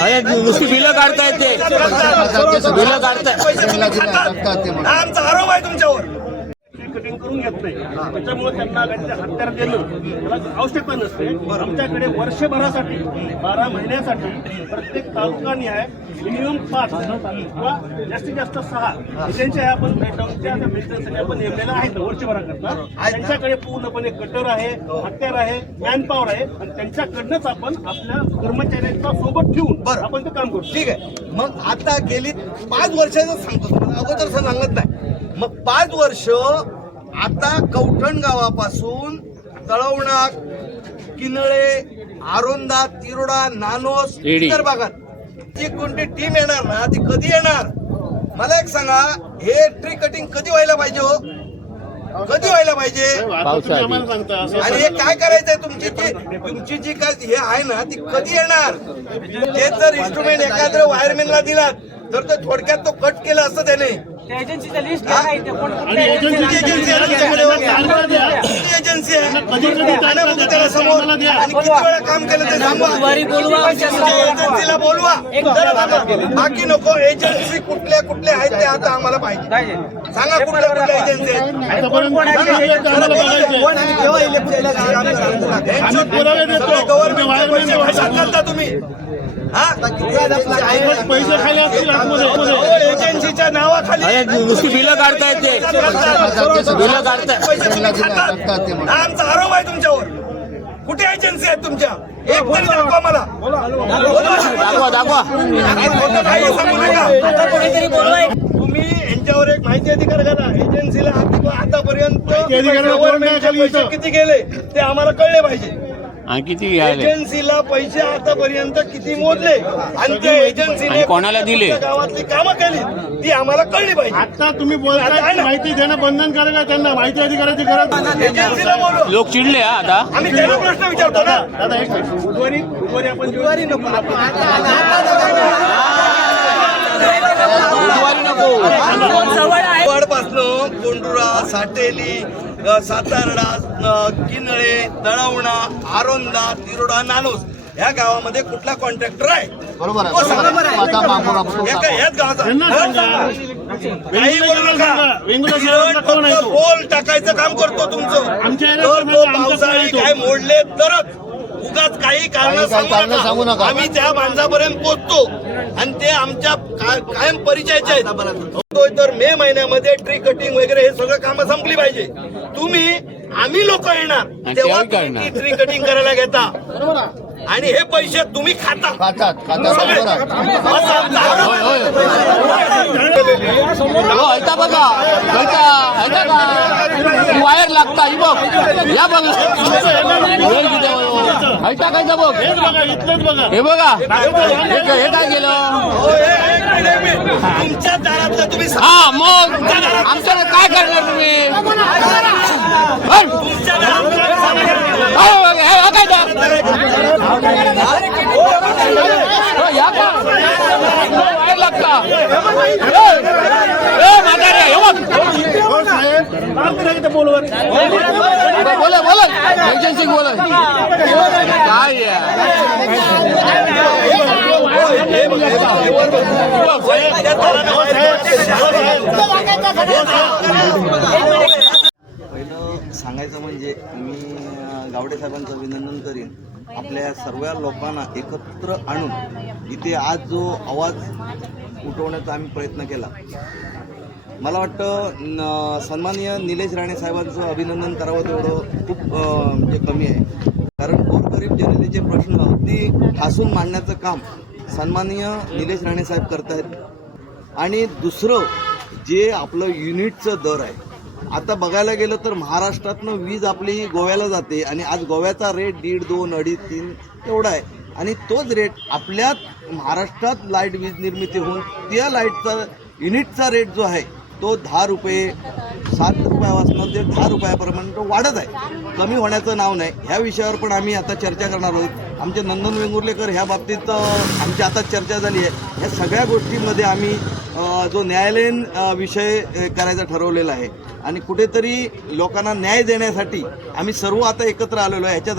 अरे नुसती बिलं काढतायत ते, बिलं काढतायत. आमचा आरोप आहे तुमच्यावर. कटिंग करून घेत नाही, त्याच्यामुळे त्यांना हत्यार देणं त्याला आवश्यकता नसते. आमच्याकडे वर्षभरासाठी 12 महिन्यासाठी प्रत्येक तालुका निहाय मिनिमम 5 किंवा जास्तीत जास्त 6 एजन्सी आपण मेंटेनन्ससाठी आपण नेमलेल्या आहेत वर्षभराकरता. त्यांच्याकडे पूर्णपणे कटर आहे, हत्यार आहे, मॅनपॉवर आहे आणि त्यांच्याकडनंच आपण आपल्या कर्मचाऱ्यांचा सोबत ठेवून आपण ते काम करतो. ठीक आहे. मग आता गेली 5 वर्षाचं सांगतो तुम्हाला, अगोदर सांगत नाही. मग 5 वर्ष आता कवठण गावापासून तळवणाक, किनळे, आरोंदा, तिरोडा, नानोस इतर भागात ती कोणती टीम येणार ना, ती कधी येणार मला एक सांगा. हे ट्री कटिंग कधी व्हायला पाहिजे हो, कधी व्हायला पाहिजे? आणि हे काय करायचंय तुमची जी काय हे आहे ना ती कधी येणार? ते जर इन्स्ट्रुमेंट एखाद्या वायरमॅनला दिला तर ते थोडक्यात तो कट केला असतं त्याने. एजन्सी आहे त्याला समोर आणि किती वेळा काम केलं ते सांगा. एजन्सीला बोलवा, बाकी नको. एजन्सी कुठल्या कुठल्या आहेत ते आता आम्हाला पाहिजे. सांगा कुठल्या कुठल्या एजन्सी आहेत. तुम्ही पैसे खाली एजन्सीच्या नावाखाली नुसती बिलं काढतायत ते, बिलं काढतायत. आमचा आरोप आहे तुमच्यावर. कुठे एजन्सी आहेत तुमच्या? एक तरी दाखवा मला. दाखवा. सांगू नका. तुम्ही यांच्यावर एक माहिती अधिकार करा. एजन्सीला आतापर्यंत पैसे किती गेले ते आम्हाला कळले पाहिजे. किती एजन्सीला पैसे आतापर्यंत किती मोजले आणि ते एजन्सीने कोणाला दिले, गावातली कामं केली ती आम्हाला कळली पाहिजे. आता तुम्ही बोलताय माहिती देणं बंधनकारक आहे, त्यांना माहिती अधिकाराची गरज. एजन्सीला बोलू. लोक चिडले. आता आम्ही त्यांना प्रश्न विचारतो ना. दादा एक बुधवारी आपण बुधवारी नको. वाडपासनं कोंडुरा, साटेली, सातारडा, किनळे, तळवणा, आरोंदा, तिरोडा, नानोस या गावामध्ये कुठला कॉन्ट्रॅक्टर आहे? बरोबर आहे. याच गावाचा काही बोलू नका. पोल टाकायचं काम करतो तुमचं. पावसाळी काय मोडले तरच उगाच काही कारण सांगू नका. आम्ही त्या माणसापर्यंत पोहोचतो आणि ते आमच्या कायम परिचयाचे आहेत. तर मे महिन्यामध्ये ट्री कटिंग वगैरे हे सगळं कामं संपली पाहिजे. आम्ही लोक येणार तेव्हा तुम्ही ट्री कटिंग करायला घेता आणि हे पैसे तुम्ही खाता. बघा वायर लागता ही बघ, या बघ ऐका काय बघ, हे बघा हे काय केलं. तुमच्या दारातलं तुम्ही हा मग आमच्याकडे काय करणार तुम्ही? वायर लागता बोला बोला एजन्सी बोला काय पहिलं सांगायचं म्हणजे मी गावडे साहेबांचं अभिनंदन करीन. आपल्या सर्व लोकांना एकत्र आणून इथे आज जो आवाज उठवण्याचा आम्ही प्रयत्न केला. मला वाटतं सन्माननीय निलेश राणे साहेबांचं अभिनंदन करावं तेवढं खूप म्हणजे कमी आहे. कारण गोरगरीब जनतेचे प्रश्न अगदी ठासून मांडण्याचं काम सन्माननीय निलेश राणे साहेब करत आहेत. आणि दुसरं जे आपलं युनिटचं दर आहे, आता बघायला गेलं तर महाराष्ट्रातनं वीज आपली गोव्याला जाते आणि आज गोव्याचा रेट 1.5, 2, 2.5, 3 एवढा आहे. आणि तोच रेट आपल्या महाराष्ट्रात लाईट वीज निर्मिती होऊन त्या लाईटचा युनिटचा रेट जो आहे तो 10 रुपये, 7 रुपयापासून ते 10 रुपयापर्यंत वाढत आहे. कमी होण्याचं नाव नाही. ह्या विषयावर पण आम्ही आता चर्चा करणार आहोत. आमचे नंदन वेंगुर्लेकर ह्या बाबतीत आमची आता चर्चा झाली आहे. ह्या सगळ्या गोष्टींमध्ये आम्ही जो न्यायालयीन विषय करायचा ठरवलेला आहे आणि कुठेतरी लोकांना न्याय देण्यासाठी आम्ही सर्व आता एकत्र आलेलो आहे. ह्याच्यात